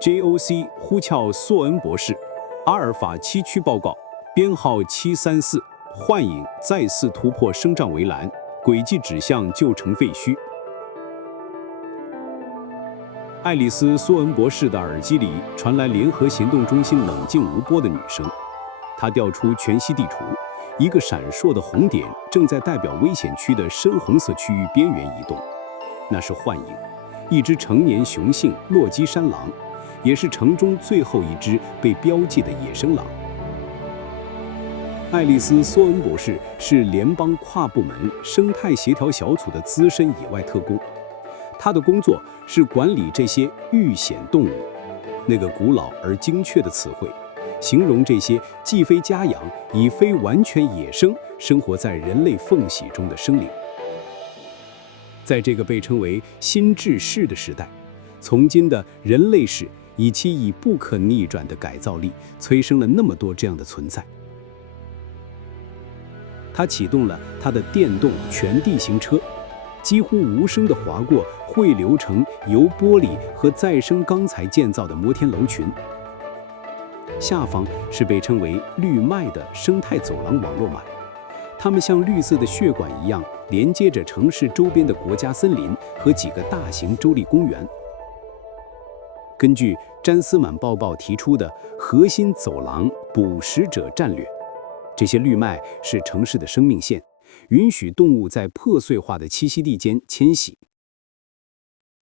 JOC 呼叫索恩博士，阿尔法7区报告，编号734，幻影再次突破声障围栏，轨迹指向旧城废墟。爱丽丝·索恩博士的耳机里传来联合行动中心冷静无波的女声，她调出全息地图，一个闪烁的红点正在代表危险区的深红色区域边缘移动，那是幻影，一只成年雄性洛基山狼。也是城中最后一只被标记的野生狼。爱丽丝·索恩博士是联邦跨部门生态协调小组的资深野外特工，她的工作是管理这些遇险动物。那个古老而精确的词汇，形容这些既非家养，已非完全野生，生活在人类缝隙中的生灵。在这个被称为新制式的时代，从今的人类史以其以不可逆转的改造力催生了那么多这样的存在。他启动了他的电动全地形车，几乎无声地划过汇流成由玻璃和再生钢材建造的摩天楼群。下方是被称为绿脉的生态走廊网络脉，它们像绿色的血管一样连接着城市周边的国家森林和几个大型州立公园。根据詹斯满报告提出的核心走廊捕食者战略，这些绿脉是城市的生命线，允许动物在破碎化的栖息地间迁徙。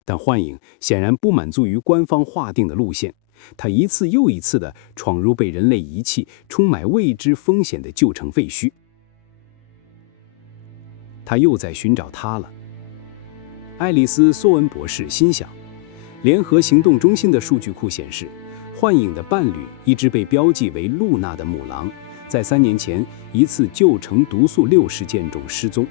但幻影显然不满足于官方划定的路线，它一次又一次地闯入被人类遗弃、充满未知风险的旧城废墟。他又在寻找它了。爱丽丝·索恩博士心想，联合行动中心的数据库显示，幻影的伴侣，一只被标记为露娜的母狼，在3年前一次旧城毒素6事件中失踪，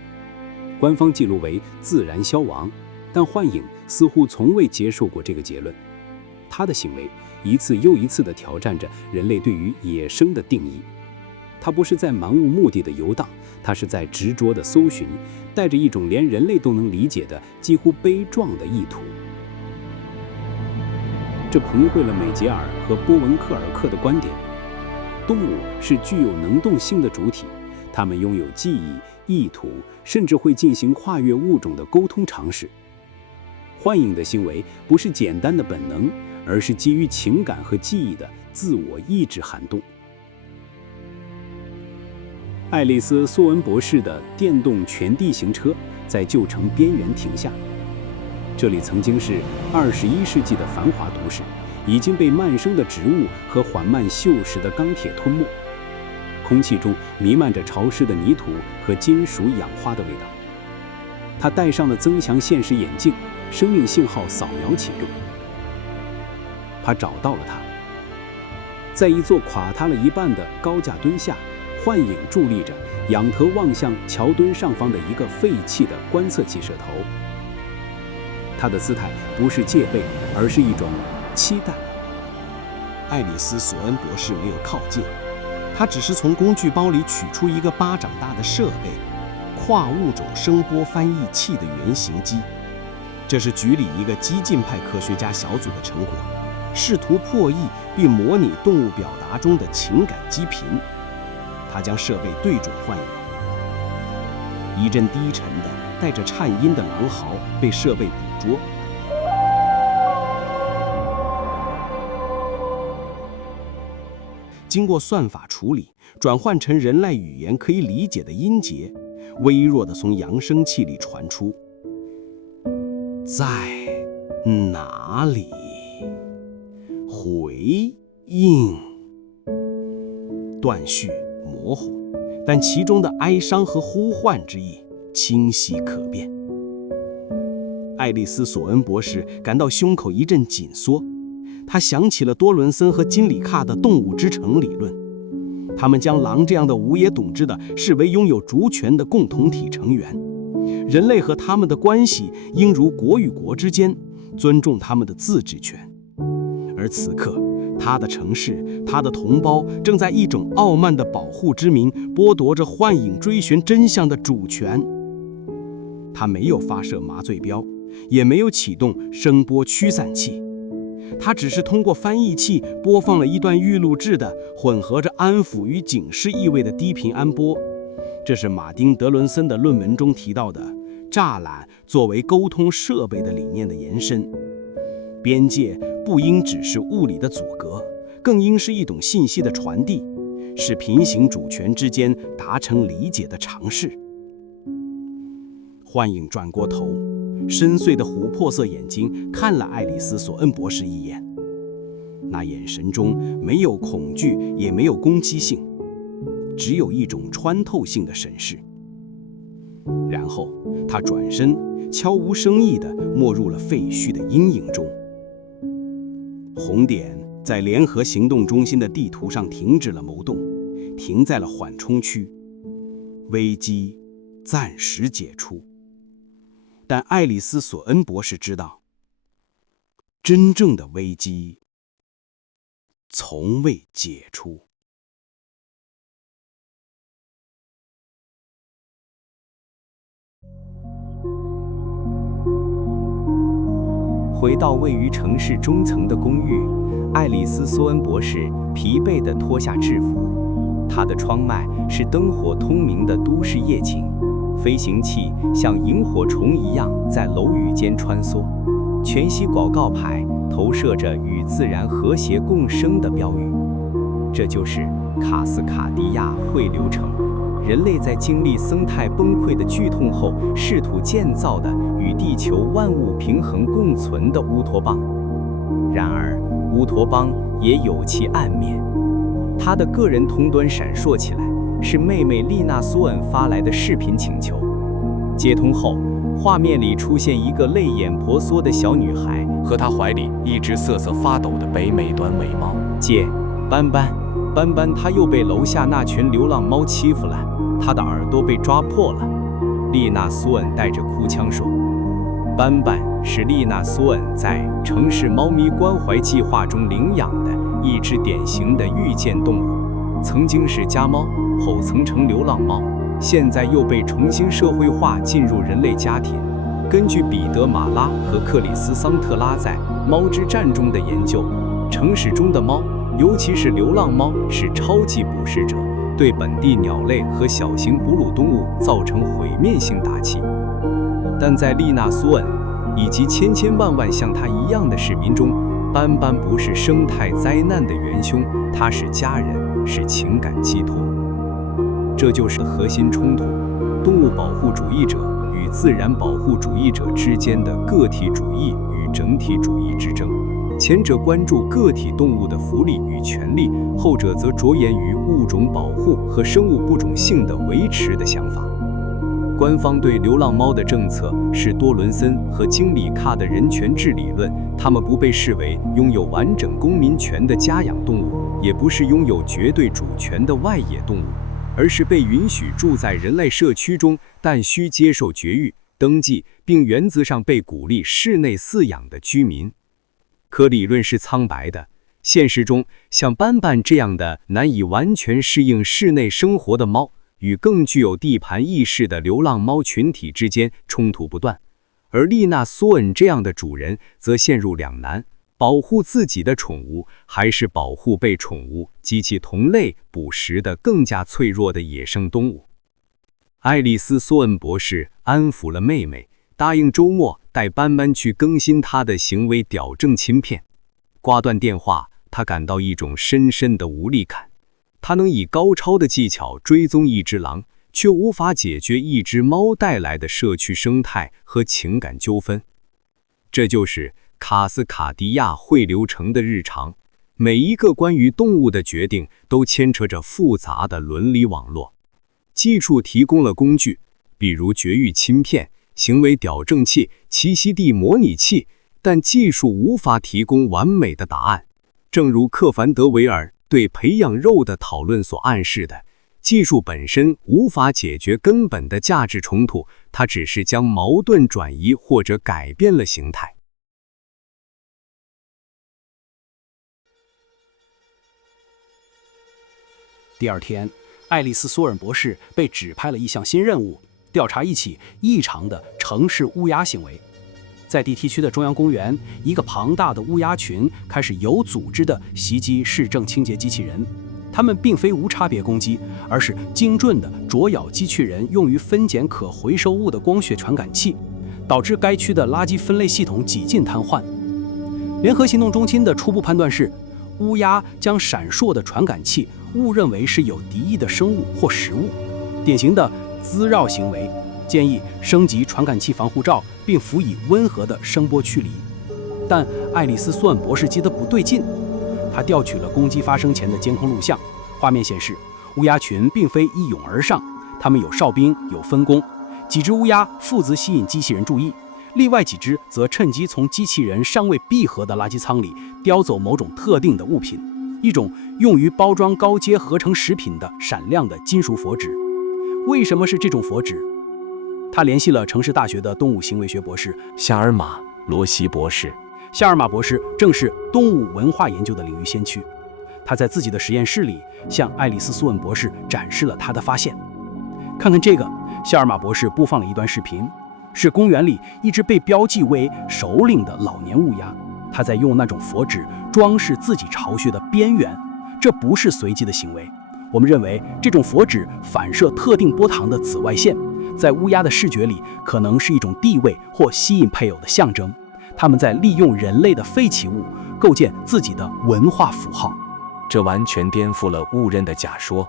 官方记录为自然消亡，但幻影似乎从未接受过这个结论。他的行为一次又一次地挑战着人类对于野生的定义。他不是在漫无目的的游荡，他是在执着地搜寻，带着一种连人类都能理解的几乎悲壮的意图。这膨会了美杰尔和波文克尔克的观点：动物是具有能动性的主体，它们拥有记忆、意图，甚至会进行跨越物种的沟通尝试。幻影的行为不是简单的本能，而是基于情感和记忆的自我意志撼动。爱丽丝·索恩博士的电动全地形车在旧城边缘停下。这里曾经是21世纪的繁华都市，已经被漫生的植物和缓慢锈蚀的钢铁吞没。空气中弥漫着潮湿的泥土和金属氧化的味道。他戴上了增强现实眼镜，生命信号扫描启动。他找到了它。在一座垮塌了一半的高架墩下，幻影伫立着，仰头望向桥墩上方的一个废弃的观测器射头。他的姿态不是戒备，而是一种期待。爱丽丝·索恩博士没有靠近，他只是从工具包里取出一个巴掌大的设备——跨物种声波翻译器的原型机。这是局里一个激进派科学家小组的成果，试图破译并模拟动物表达中的情感基频。他将设备对准幻影，一阵低沉的带着颤音的狼嚎被设备捕捉。经过算法处理，转换成人类语言可以理解的音节，微弱地从扬声器里传出：在哪里？回应。断续模糊，但其中的哀伤和呼唤之意清晰可辨。爱丽丝·索恩博士感到胸口一阵紧缩，他想起了多伦森和金里卡的动物之城理论，他们将狼这样的无野懂之的视为拥有主权的共同体成员，人类和他们的关系应如国与国之间，尊重他们的自治权。而此刻，他的城市，他的同胞正在一种傲慢的保护之名剥夺着幻影追寻真相的主权。他没有发射麻醉标，也没有启动声波驱散器，他只是通过翻译器播放了一段预录制的混合着安抚与警示意味的低频安波。这是马丁·德伦森的论文中提到的栅栏作为沟通设备的理念的延伸。边界不应只是物理的阻隔，更应是一种信息的传递，是平行主权之间达成理解的尝试。幻影转过头，深邃的琥珀色眼睛看了爱丽丝·索恩博士一眼，那眼神中没有恐惧，也没有攻击性，只有一种穿透性的审视。然后他转身，悄无声息地没入了废墟的阴影中。红点在联合行动中心的地图上停止了谋动，停在了缓冲区，危机暂时解除。但爱丽丝·索恩博士知道，真正的危机从未解除。回到位于城市中层的公寓，爱丽丝·索恩博士疲惫地脱下制服。她的窗外是灯火通明的都市夜景，飞行器像萤火虫一样在楼宇间穿梭，全息广告牌投射着与自然和谐共生的标语。这就是卡斯卡迪亚汇流城，人类在经历生态崩溃的剧痛后试图建造的与地球万物平衡共存的乌托邦。然而，乌托邦也有其暗面。他的个人通端闪烁起来，是妹妹丽娜·苏恩发来的视频请求。接通后，画面里出现一个泪眼婆娑的小女孩和她怀里一只瑟瑟发抖的北美短尾猫。姐，斑斑，她又被楼下那群流浪猫欺负了，她的耳朵被抓破了。丽娜·苏恩带着哭腔说。斑斑是丽娜·苏恩在城市猫咪关怀计划中领养的一只典型的遇见动物，曾经是家猫，后曾成流浪猫，现在又被重新社会化进入人类家庭。根据彼得·马拉和克里斯·桑特拉在《猫之战》中的研究，城市中的猫，尤其是流浪猫，是超级捕食者，对本地鸟类和小型哺乳动物造成毁灭性打击。但在丽娜·苏恩以及千千万万像她一样的市民中，斑斑不是生态灾难的元凶，它是家人，是情感寄托。这就是核心冲突：动物保护主义者与自然保护主义者之间的个体主义与整体主义之争。前者关注个体动物的福利与权利，后者则着眼于物种保护和生物不种性的维持的想法。官方对流浪猫的政策是多伦森和经里卡的人权制理论，它们不被视为拥有完整公民权的家养动物，也不是拥有绝对主权的外野动物，而是被允许住在人类社区中，但需接受绝育、登记，并原则上被鼓励室内饲养的居民。可理论是苍白的，现实中，像斑斑这样的难以完全适应室内生活的猫，与更具有地盘意识的流浪猫群体之间冲突不断，而丽娜·苏恩这样的主人则陷入两难：保护自己的宠物，还是保护被宠物及其同类捕食的更加脆弱的野生动物？爱丽丝·苏恩博士安抚了妹妹，答应周末带斑斑去更新她的行为矫正芯片。挂断电话，她感到一种深深的无力感。他能以高超的技巧追踪一只狼，却无法解决一只猫带来的社区生态和情感纠纷。这就是卡斯卡迪亚汇流城的日常，每一个关于动物的决定都牵扯着复杂的伦理网络。技术提供了工具，比如绝育芯片、行为矫正器、栖息地模拟器，但技术无法提供完美的答案。正如克凡德维尔对培养肉的讨论所暗示的，技术本身无法解决根本的价值冲突，它只是将矛盾转移或者改变了形态。第二天，爱丽丝·索尔博士被指派了一项新任务，调查一起异常的城市乌鸦行为。在地梯区的中央公园，一个庞大的乌鸦群开始有组织地袭击市政清洁机器人。它们并非无差别攻击，而是精准地啄咬机器人用于分拣可回收物的光学传感器，导致该区的垃圾分类系统几近瘫痪。联合行动中心的初步判断是，乌鸦将闪烁的传感器误认为是有敌意的生物或食物，典型的滋扰行为，建议升级传感器防护罩并辅以温和的声波驱离。但爱丽丝·索恩博士觉得不对劲，他调取了攻击发生前的监控录像，画面显示乌鸦群并非一拥而上，它们有哨兵，有分工，几只乌鸦负责吸引机器人注意，另外几只则趁机从机器人尚未闭合的垃圾舱里叼走某种特定的物品，一种用于包装高阶合成食品的闪亮的金属箔纸。为什么是这种箔纸？他联系了城市大学的动物行为学博士夏尔玛·罗西博士。夏尔玛博士正是动物文化研究的领域先驱，他在自己的实验室里向爱丽丝·苏恩博士展示了他的发现。看看这个，夏尔玛博士播放了一段视频，是公园里一只被标记为首领的老年乌鸦，他在用那种箔纸装饰自己巢穴的边缘，这不是随机的行为。我们认为这种箔纸反射特定波长的紫外线，在乌鸦的视觉里可能是一种地位或吸引配偶的象征。他们在利用人类的废弃物构建自己的文化符号，这完全颠覆了误认的假说。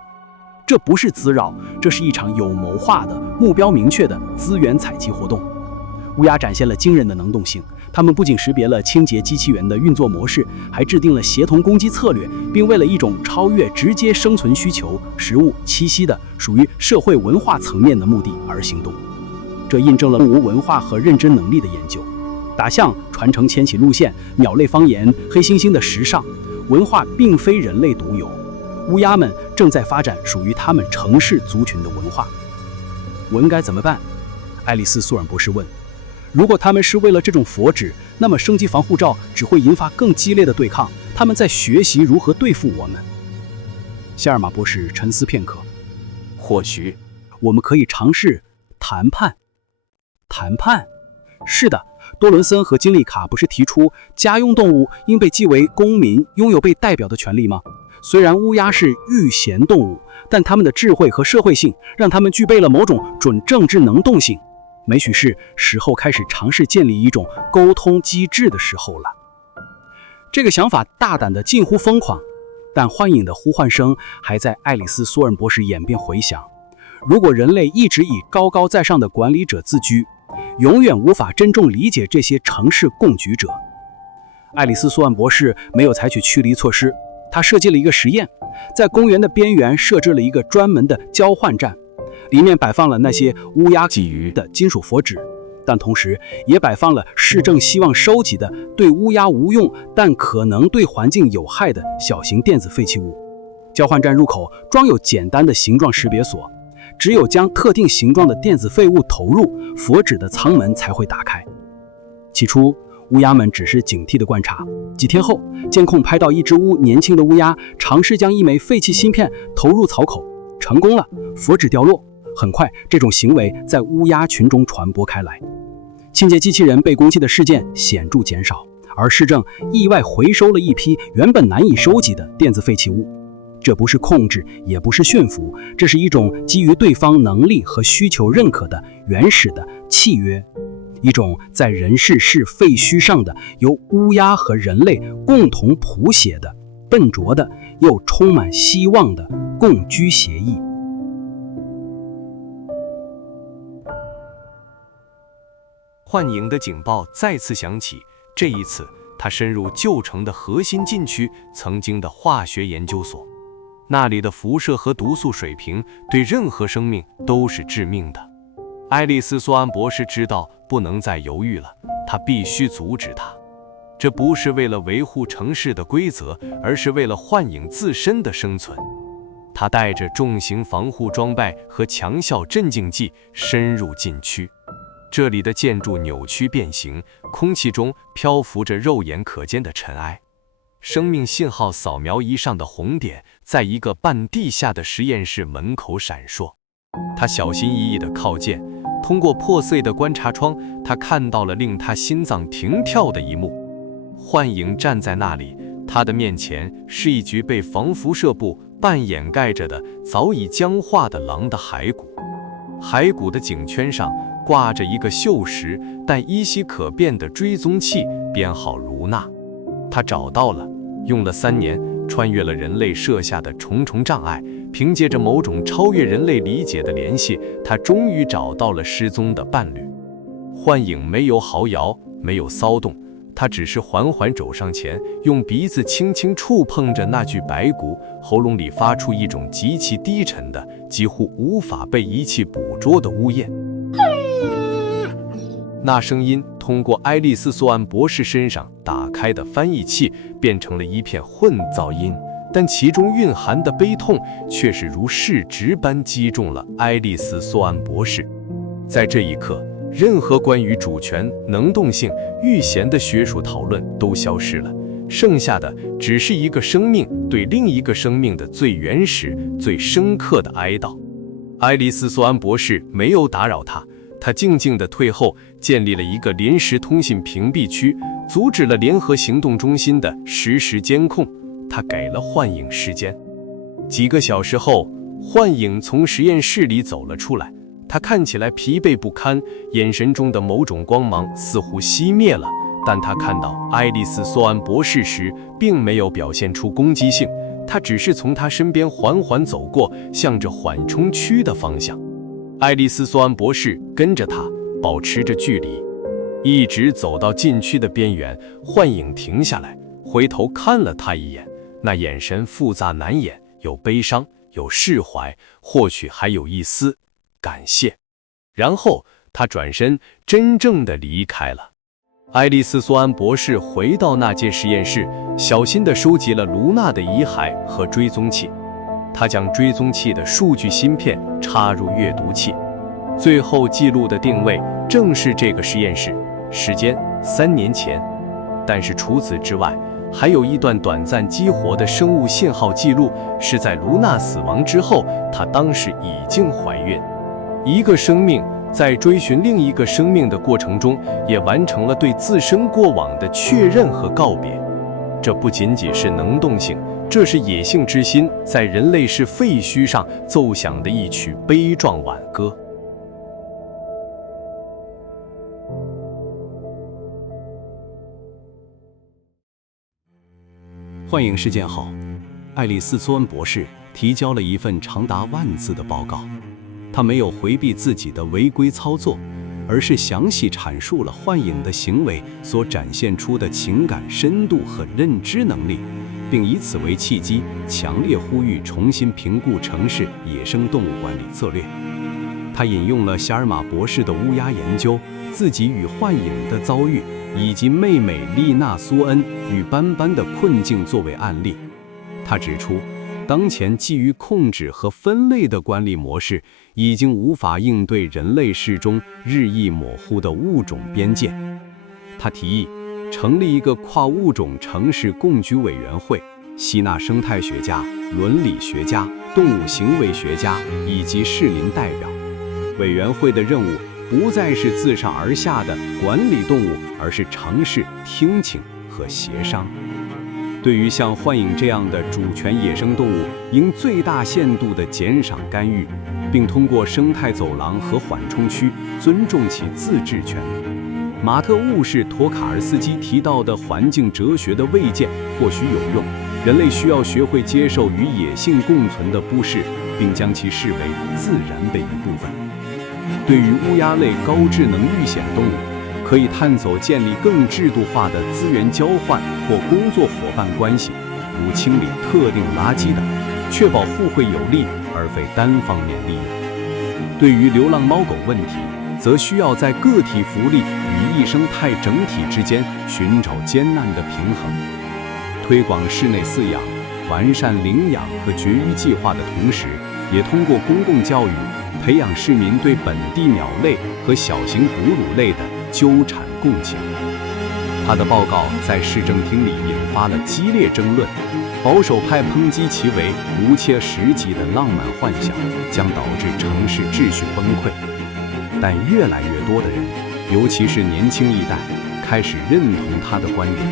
这不是滋扰，这是一场有谋划的、目标明确的资源采集活动。乌鸦展现了惊人的能动性，它们不仅识别了清洁机器人的运作模式，还制定了协同攻击策略，并为了一种超越直接生存需求、食物栖息的、属于社会文化层面的目的而行动。这印证了动物文化和认知能力的研究。大象传承迁徙路线，鸟类方言，黑猩猩的时尚文化并非人类独有，乌鸦们正在发展属于他们城市族群的文化。我应该怎么办？爱丽丝·苏尔博士问。如果他们是为了这种箔纸，那么升级防护罩只会引发更激烈的对抗。他们在学习如何对付我们。夏尔玛博士沉思片刻。或许我们可以尝试谈判。谈判？是的，多伦森和金利卡不是提出家用动物应被记为公民，拥有被代表的权利吗？虽然乌鸦是御贤动物，但它们的智慧和社会性让它们具备了某种准政治能动性。也许是时候开始尝试建立一种沟通机制的时候了。这个想法大胆的近乎疯狂，但幻影的呼唤声还在爱丽丝·索恩博士眼边回响。如果人类一直以高高在上的管理者自居，永远无法真正理解这些城市共居者。爱丽丝·索恩博士没有采取驱离措施，他设计了一个实验，在公园的边缘设置了一个专门的交换站，里面摆放了那些乌鸦觊觎的金属箔纸，但同时也摆放了市政希望收集的对乌鸦无用但可能对环境有害的小型电子废弃物。交换站入口装有简单的形状识别锁，只有将特定形状的电子废物投入，箔纸的舱门才会打开。起初乌鸦们只是警惕地观察，几天后，监控拍到一只年轻的乌鸦尝试将一枚废弃芯片投入槽口，成功了，箔纸掉落。很快，这种行为在乌鸦群中传播开来，清洁机器人被攻击的事件显著减少，而市政意外回收了一批原本难以收集的电子废弃物。这不是控制，也不是驯服，这是一种基于对方能力和需求认可的原始的契约，一种在人世是废墟上的由乌鸦和人类共同谱写的笨拙的又充满希望的共居协议。幻影的警报再次响起，这一次他深入旧城的核心禁区曾经的化学研究所，那里的辐射和毒素水平对任何生命都是致命的。爱丽丝·索安博士知道不能再犹豫了，他必须阻止它。这不是为了维护城市的规则，而是为了幻影自身的生存。他带着重型防护装备和强效镇静剂深入禁区，这里的建筑扭曲变形，空气中漂浮着肉眼可见的尘埃。生命信号扫描仪上的红点在一个半地下的实验室门口闪烁。他小心翼翼地靠近，通过破碎的观察窗，他看到了令他心脏停跳的一幕。幻影站在那里，他的面前是一具被防辐射布半掩盖着的早已僵化的狼的骸骨。骸骨的颈圈上挂着一个锈蚀但依稀可辨的追踪器，编号卢娜。他找到了，用了3年，穿越了人类设下的重重障碍，凭借着某种超越人类理解的联系，他终于找到了失踪的伴侣。幻影没有嚎摇，没有骚动，他只是缓缓走上前，用鼻子轻轻触碰着那具白骨，喉咙里发出一种极其低沉的、几乎无法被仪器捕捉的呜咽。那声音通过爱丽丝·索安博士身上打开的翻译器变成了一片混噪音，但其中蕴含的悲痛却是如市值般击中了爱丽丝·索安博士。在这一刻，任何关于主权、能动性、预弦的学术讨论都消失了，剩下的只是一个生命对另一个生命的最原始、最深刻的哀悼。爱丽丝·索安博士没有打扰他，他静静地退后，建立了一个临时通信屏蔽区，阻止了联合行动中心的实时监控。他给了幻影时间。几个小时后，幻影从实验室里走了出来，他看起来疲惫不堪，眼神中的某种光芒似乎熄灭了，但他看到爱丽丝·索安博士时并没有表现出攻击性，他只是从他身边缓缓走过，向着缓冲区的方向。爱丽丝·索安博士跟着他，保持着距离，一直走到禁区的边缘。幻影停下来，回头看了他一眼，那眼神复杂难言，有悲伤，有释怀，或许还有一丝感谢。然后他转身，真正的离开了。爱丽丝·索安博士回到那间实验室，小心地收集了卢娜的遗骸和追踪器。他将追踪器的数据芯片插入阅读器，最后记录的定位正是这个实验室，时间3年前。但是除此之外，还有一段短暂激活的生物信号记录，是在卢娜死亡之后，她当时已经怀孕。一个生命在追寻另一个生命的过程中，也完成了对自身过往的确认和告别。这不仅仅是能动性，这是野性之心在人类世废墟上奏响的一曲悲壮挽歌。幻影事件后，爱丽丝·索恩博士提交了一份长达10000字的报告。他没有回避自己的违规操作，而是详细阐述了幻影的行为所展现出的情感深度和认知能力，并以此为契机，强烈呼吁重新评估城市野生动物管理策略。他引用了夏尔玛博士的乌鸦研究、自己与幻影的遭遇，以及妹妹丽娜·苏恩与斑斑的困境作为案例。他指出，当前基于控制和分类的管理模式已经无法应对人类世中日益模糊的物种边界。他提议成立一个跨物种城市共居委员会，吸纳生态学家、伦理学家、动物行为学家以及适龄代表。委员会的任务不再是自上而下的管理动物，而是尝试听请和协商。对于像幻影这样的主权野生动物，应最大限度地减少干预，并通过生态走廊和缓冲区尊重其自治权。马特务士托卡尔斯基提到的环境哲学的慰藉或许有用，人类需要学会接受与野性共存的不适，并将其视为自然的一部分。对于乌鸦类高智能遇险动物，可以探索建立更制度化的资源交换或工作伙伴关系，如清理特定垃圾等，确保互惠有利而非单方面利用。对于流浪猫狗问题，则需要在个体福利与易生态整体之间寻找艰难的平衡。推广室内饲养、完善领养和绝育计划的同时，也通过公共教育培养市民对本地鸟类和小型哺乳类的纠缠共情。他的报告在市政厅里引发了激烈争论，保守派抨击其为不切实际的浪漫幻想，将导致城市秩序崩溃。但越来越多的人，尤其是年轻一代，开始认同他的观点。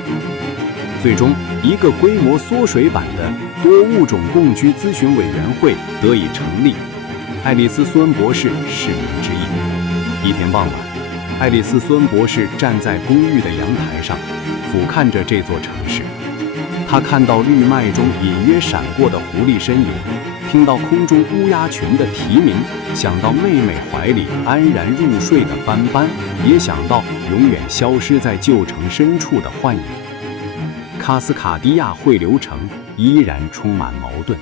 最终，一个规模缩水版的多物种共居咨询委员会得以成立。爱丽丝·苏恩博士是名之一。一天傍晚，爱丽丝·苏恩博士站在公寓的阳台上，俯瞰着这座城市。他看到绿脉中隐约闪过的狐狸身影，听到空中乌鸦群的啼鸣，想到妹妹怀里安然入睡的斑斑，也想到永远消失在旧城深处的幻影。卡斯卡迪亚汇流城依然充满矛盾，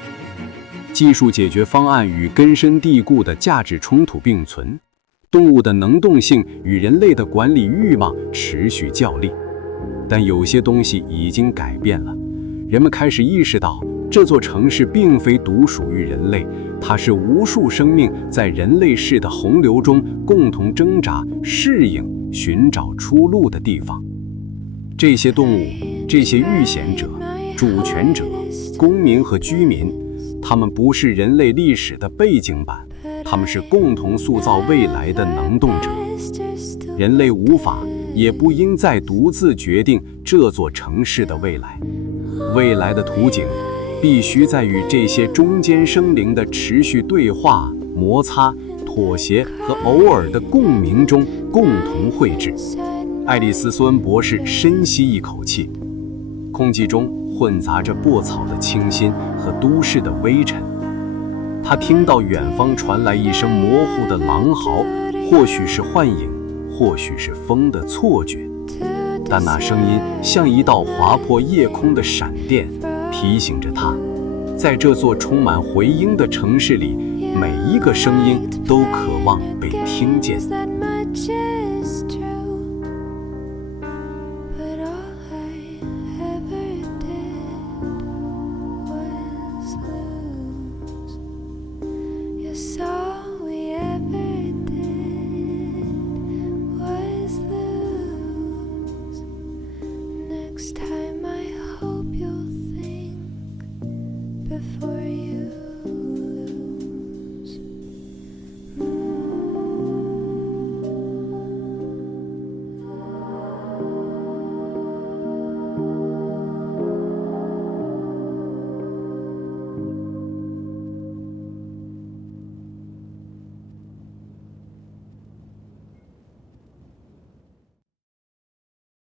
技术解决方案与根深蒂固的价值冲突并存，动物的能动性与人类的管理欲望持续较力。但有些东西已经改变了，人们开始意识到，这座城市并非独属于人类，它是无数生命在人类世的洪流中共同挣扎、适应、寻找出路的地方。这些动物，这些遇险者、主权者、公民和居民，他们不是人类历史的背景板，他们是共同塑造未来的能动者。人类无法也不应再独自决定这座城市的未来，未来的图景必须在与这些中间生灵的持续对话、摩擦、妥协和偶尔的共鸣中共同绘制。爱丽丝·苏恩博士深吸一口气，空气中混杂着薄草的清新和都市的微尘。他听到远方传来一声模糊的狼嚎，或许是幻影，或许是风的错觉，但那声音像一道划破夜空的闪电，提醒着他，在这座充满回音的城市里，每一个声音都渴望被听见。